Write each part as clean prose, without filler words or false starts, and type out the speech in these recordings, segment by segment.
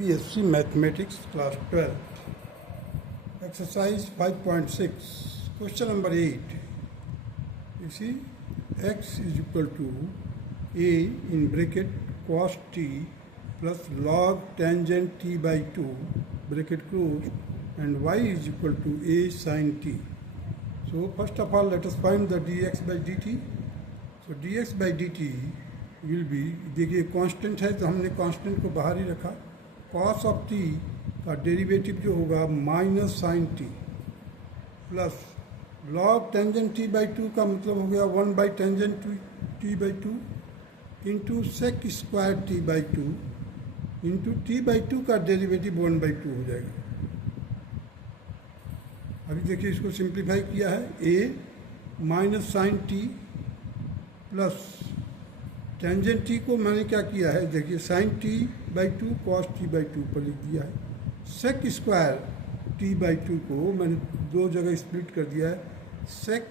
BSc Mathematics Class 12 Exercise 5.6 Question number 8. You see x is equal to a in bracket cos t plus log tangent t by 2 bracket closed and y is equal to a sin t. So first of all let us find the dx by dt. So dx by dt will be, देखिए constant है तो हमने constant को बाहर ही रखा. Cos of T का derivative जो होगा minus sine T plus log tangent T by two का मतलब हो गया 1 by tangent T by two into sec square T by two into T by two का डेरिवेटिव 1 बाई टू हो जाएगा. अभी देखिए इसको सिंप्लीफाई किया है. ए minus sine T plus tangent T को मैंने क्या किया है, देखिए sine t by two cos t by two पर लिख दिया है. Sec square T by two को मैंने दो जगह स्प्लिट कर दिया है. Sec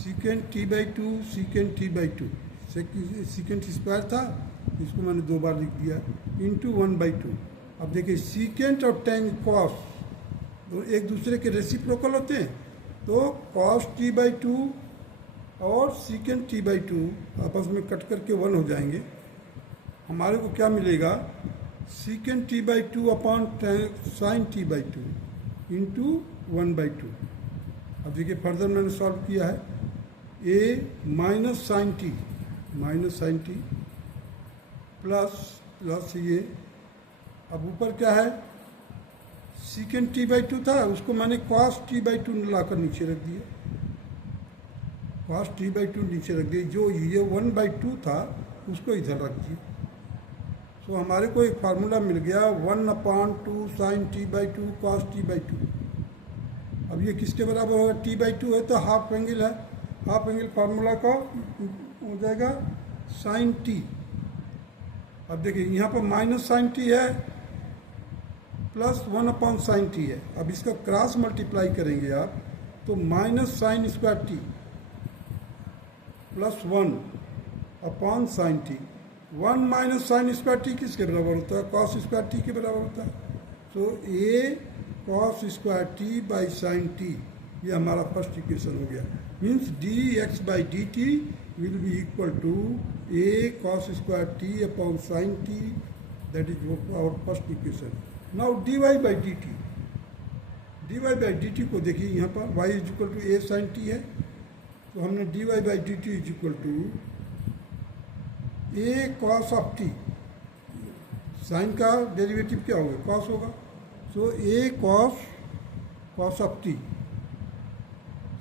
second t by two second t by two, second square था इसको मैंने दो बार लिख दिया इंटू 1 बाई टू. अब देखिए सीकेंड और टेन कॉस तो एक दूसरे के रेसिप्रोकल होते हैं, तो कॉस टी बाई टू और सीकेंड टी बाई टू आपस में कट करके 1 हो जाएंगे. हमारे को क्या मिलेगा, सीकेंड t by two upon sine t by two into 1 by two. अब देखिए फर्दर मैंने सॉल्व किया है. ए माइनस साइन टी प्लस ये, अब ऊपर क्या है सीकेंड टी बाई टू था उसको मैंने कॉस टी बाई टू लाकर नीचे रख दिया. कॉस टी बाई टू नीचे रख दिए, जो ये 1 बाई टू था उसको इधर रख दिए. सो हमारे को एक फार्मूला मिल गया 1/2 sine t by two cos t by two. अब ये किसके बराबर होगा, टी बाई टू है तो हाफ एंगल है, हाफ एंगल फार्मूला का हो जाएगा साइन टी. अब देखिए यहाँ पर माइनस साइन टी है प्लस 1 साइन टी है. अब इसका क्रॉस मल्टीप्लाई करेंगे आप तो minus sine square t plus 1 sine t. 1 minus sine square t किसके बराबर होता है, कॉस स्क्वायर टी के बराबर होता है. So a cos square T by sine t, ये हमारा फर्स्ट इक्वेशन हो गया. Means d x by d t will be equal to a cos square t upon sine t. That is our first equation. Now d y by d t को देखिए यहाँ पर y is equal to a sine t है, तो हमने d y by d t is equal to a cos of t. Sine का derivative क्या होगा, कॉस होगा. So a cos of t,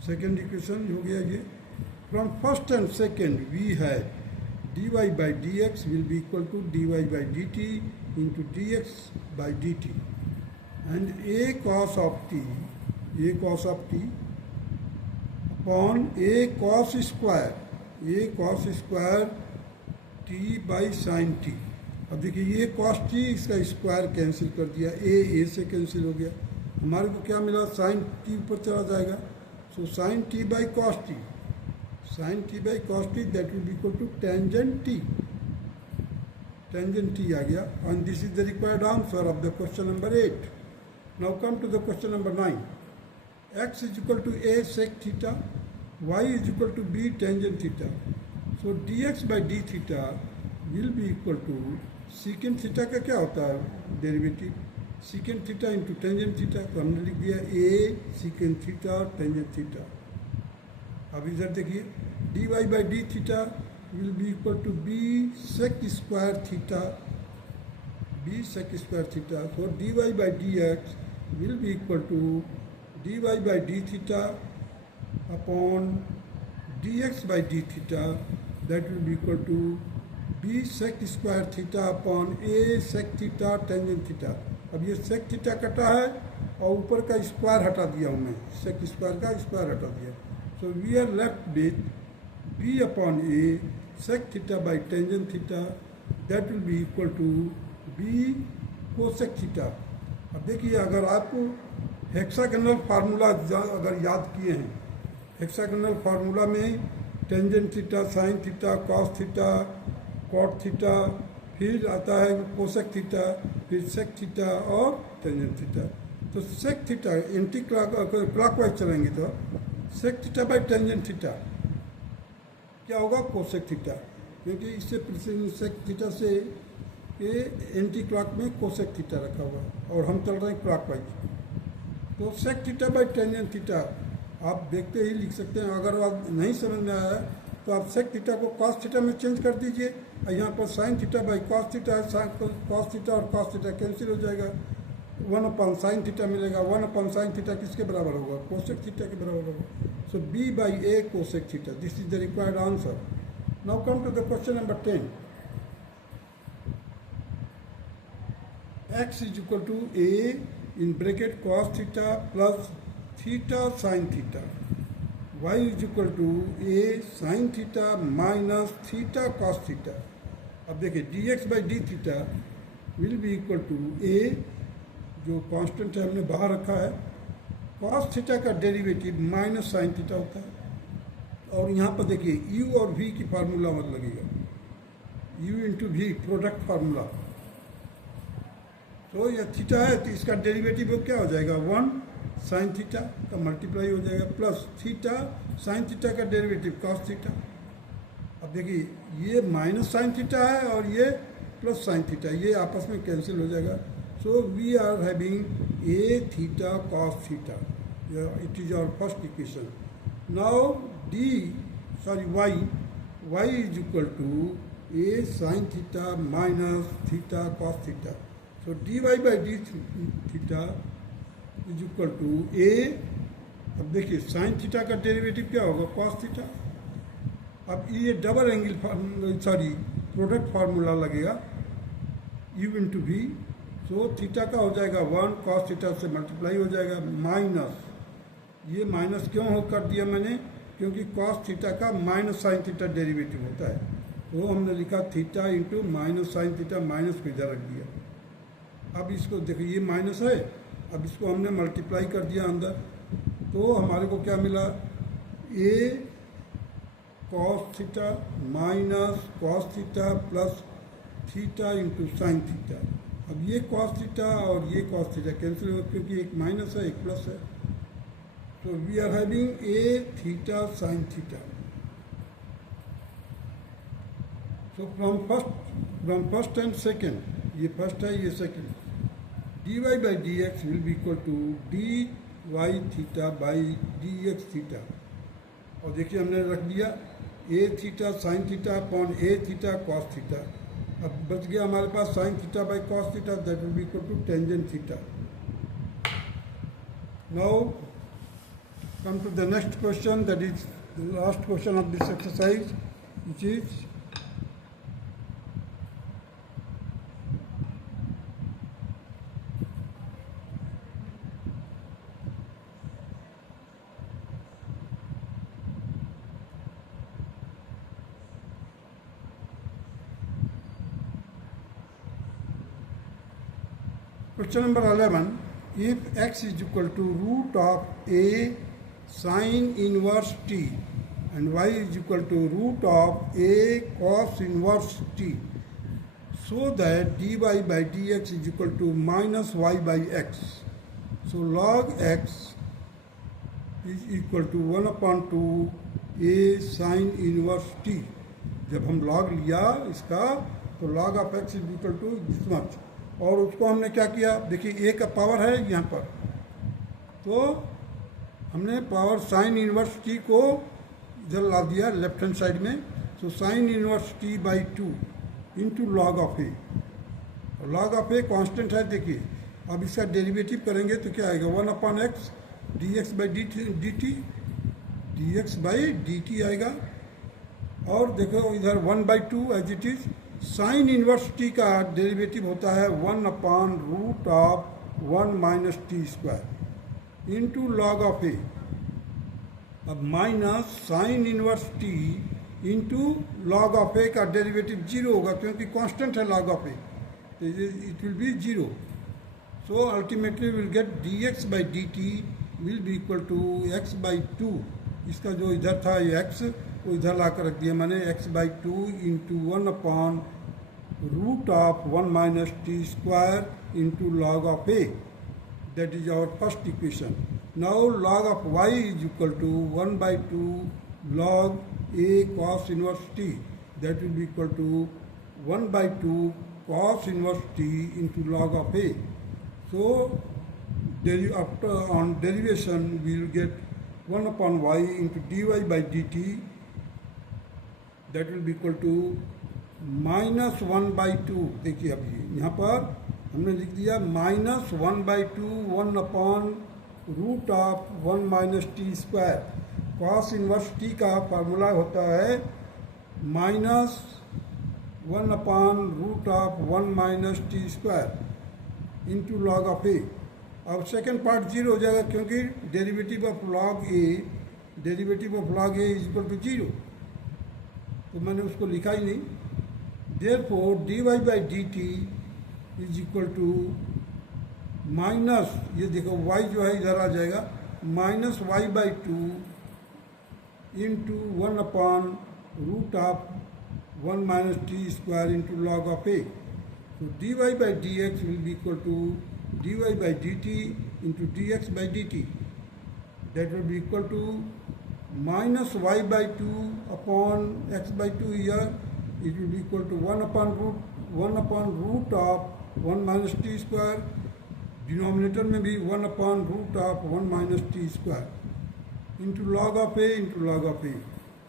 second equation हो गया ये. From first and second we had d y by d x will be equal to d y by d t into d x by d t and a cos of t upon a cos square T by sine t. अब देखिए ये cos t इसका square cancel कर दिया, ए से cancel हो गया. हमारे को क्या मिला, साइन टी ऊपर चला जाएगा. So sine t by cos t that will be equal to tangent t आ गया. And this is the required answer of the question number 8. Now come to the question number 9. x is equal to a sec theta, y is equal to b tangent theta. So dx by d theta will be equal to secant theta का क्या होता है derivative, secant theta into tangent theta. तो हमने लिख दिया a secant theta tangent theta. अब इधर देखिए dy by d theta will be equal to b sec square theta. So dy by dx will be equal to dy by d theta upon dx by d theta, that will be equal to b sec square theta upon a sec theta tangent theta. अब ये sec theta कटा है और ऊपर का square हटा दिया हूँ मैं, sec स्क्वायर का स्क्वायर हटा दिया. So we are left with b upon a sec theta by tangent theta, that will be equal to b cosec theta. अब देखिए अगर आपको हेक्सागोनल फार्मूला अगर याद किए हैं, हेक्सागोनल फार्मूला में tangent theta, sine theta, cos theta, cot theta, फिर आता है कोसेक थीटा, फिर सेक थीटा और टेंजेंट थीटा। तो सेक थीटा एंटी क्लॉकवाइज चलेंगे तो sec theta by tangent theta क्या होगा, कोसेक थीटा, क्योंकि इससे सेक थीटा से ये एंटी क्लॉक में कोसेक थीटा रखा हुआ है और हम चल रहे हैं क्लॉकवाइज। तो sec theta by tangent theta आप देखते ही लिख सकते हैं। अगर आप नहीं समझ में आया तो आप सेक थीटा को कॉस थीटा में चेंज कर दीजिए, यहाँ पर sign theta by cos theta है, कॉस थीटा और कॉस थीटा कैंसिल हो जाएगा, 1/sin थीटा मिलेगा। 1/sin थीटा किसके बराबर होगा, कोसेक थीटा के बराबर होगा। So b by a cosec theta, this is the required answer. Now come to the question number 10। x is equal to a in bracket cos theta plus theta sin theta, y is equal to a sin theta minus theta cos theta। अब देखिए dx by d theta will be equal to a, जो constant है हमने बाहर रखा है, cos theta का derivative minus sine theta होता है। और यहाँ पर देखिए u और v की फार्मूला मत लगेगा, u into v product formula. तो यह थीटा है तो इसका डेरिवेटिव क्या हो जाएगा, 1 साइन थीटा का मल्टीप्लाई हो जाएगा प्लस थीटा साइन थीटा का डेरिवेटिव कॉस थीटा। अब देखिए ये माइनस साइन थीटा है और ये प्लस साइन थीटा, ये आपस में कैंसिल हो जाएगा। So we are having a theta cos theta, it is our first equation. Now y is equal to a sine theta minus theta cos theta. So dy by d theta is equal to a, अब देखिए sine theta का derivative क्या होगा, cos theta. अब ये double angle product formula लगेगा, u into v. So theta का हो जाएगा 1, कॉस थीटा से मल्टीप्लाई हो जाएगा माइनस, ये माइनस क्यों हो कर दिया मैंने, क्योंकि कॉस थीटा का माइनस साइन थीटा डेरिवेटिव होता है। तो हमने लिखा theta into minus sign theta, minus को इधर रख दिया। अब इसको देखिए ये माइनस है, अब इसको हमने मल्टीप्लाई कर दिया अंदर, तो हमारे को क्या मिला, a cos theta minus cos theta plus theta into sine theta. अब ये कॉस थीटा और ये कॉस थीटा कैंसिल हो, क्योंकि एक माइनस है एक प्लस है। तो we are having a theta sine theta. So from first and second, ये फर्स्ट है ये second, dy by dx will be equal to dy theta by dx theta. और देखिए हमने रख दिया a theta sine theta upon a theta cos theta. अब बच गया हमारे पास sine theta by cos theta, that will be equal to tangent theta. Now come to the next question, that is the last question of this exercise, which is question number 11. If x is equal to root of a sin inverse t and y is equal to root of a cos inverse t, so that dy by dx is equal to minus y by x. So log x is equal to 1/2 a sin inverse t. जब हम log लिया इसका तो log of x is equal to this much, और उसको हमने क्या किया, देखिए a का पावर है यहाँ पर, तो हमने पावर साइन इनवर्स t को इधर ला दिया लेफ्ट हैंड साइड में। So sine inverse t by 2 into log of A, log of a constant है। देखिए अब इसका डेरिवेटिव करेंगे तो क्या आएगा, 1/x dx by dt, dx by dt आएगा। और देखो इधर 1/2 as it is, sine inverse t का डेरिवेटिव होता है 1/√1 minus t square into log of a. अब minus sine inverse t into log of a का डेरिवेटिव 0 होगा, क्योंकि कांस्टेंट है लॉग ऑफ ए, तो it will be 0। So ultimately will get dx by dt will be equal to x by 2। इसका जो इधर था ये x, वो इधर ला कर रख दिया मैंने, x by 2 into 1/√1 root of 1 minus t square into log of a. That is our first equation. Now log of y is equal to 1 by 2 log a cos inverse t. That will be equal to 1 by 2 cos inverse t into log of a. So after on derivation we will get 1 upon y into dy by dt. That will be equal to minus 1/2. देखिए अभी यहाँ पर हमने लिख दिया -1/2 1 upon root of 1 minus t square. Cos inverse t का formula होता है -1 upon root of 1 minus t square into log of a. अब सेकेंड पार्ट जीरो हो जाएगा क्योंकि derivative of log a is equal to zero, तो मैंने उसको लिखा ही नहीं. Therefore, dy by dt is equal to minus, ये देखो y जो है इधर आ जाएगा, -y/2 into 1 upon root of 1 minus t square into log of a. तो dy by dx will be equal to dy by dt into dx by dt. That will be equal to -y/2 upon x/2 here. It will be equal to 1 upon root of 1 minus t square. Denominator में भी 1 upon root of 1 minus t square into log of a.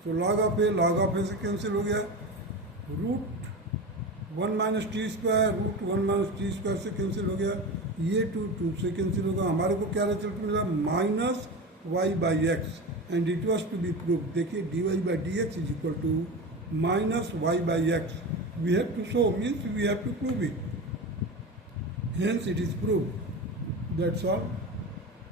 So log of a से cancel हो गया. Root 1 minus t square root 1 minus t square से cancel हो गया. ये 2 से कैंसिल होगा. हमारे को क्या रिजल्ट मिला? -y/x and it was to be proved. देखिए dy by dx is equal to -y/x. We have to show, means we have to prove it. Hence it is proved. That's all.